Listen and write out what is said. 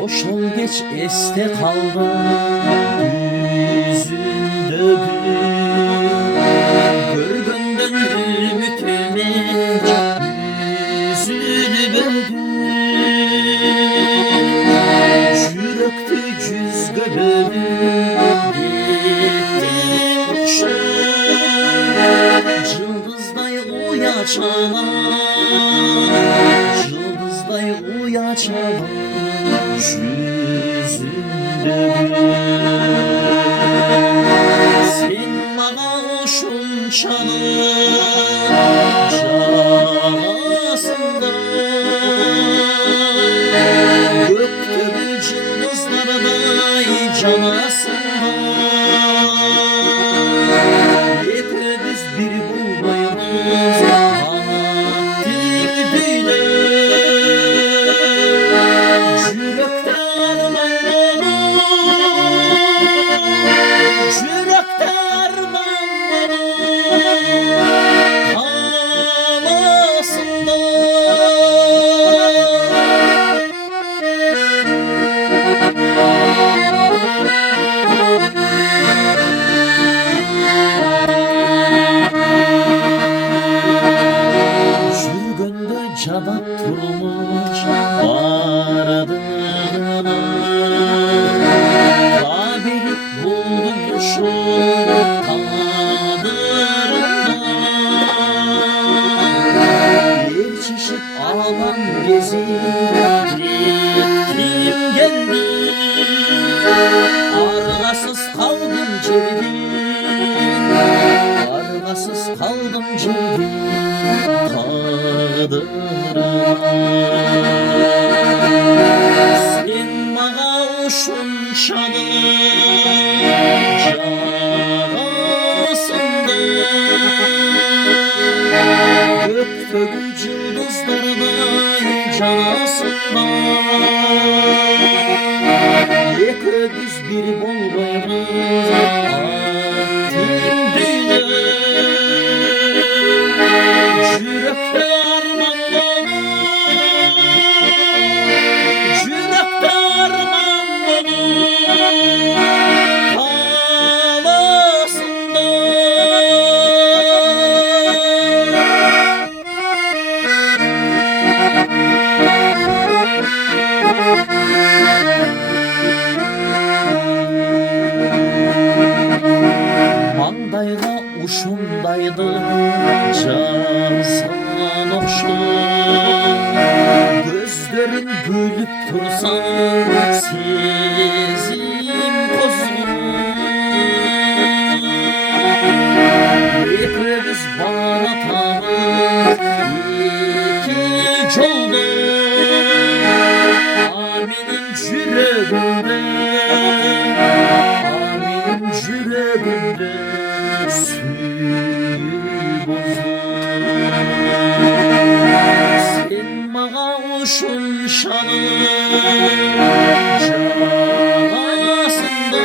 Boşal geç este kaldı yüzünde görgünden ümitimin yüzünü böldü. Yürekte yüz gönlüm gittin Cıldızday uyaçalar, cıldızday uyaçalar yüzünde sen bana uşun çalır canasında gökteki cıldızlarday canasında yekediz bir bulmayımız anlattık düyle yürekte arman yürekte arman havasında sürgünde cadat durmuş ardına Kabili bulmuşum kadırına bir çeşit alan gezip gittim geldim argasız kaldım cerdim argasız kaldım cerdim sen bana uşun çalır canasında gökteki cıldızlarday canasında yekediz bir bolbayımız attın düğüne yürekte yürekte armanlanır havasında mandayla uşundaydı cansan okşu gözlerin gülüp tursa sezim bozulur ekrebiz bana tanır iki yolda aminin yüreğinde aminin yüreğinde suyu bozulur sen bana uşun çalır canasında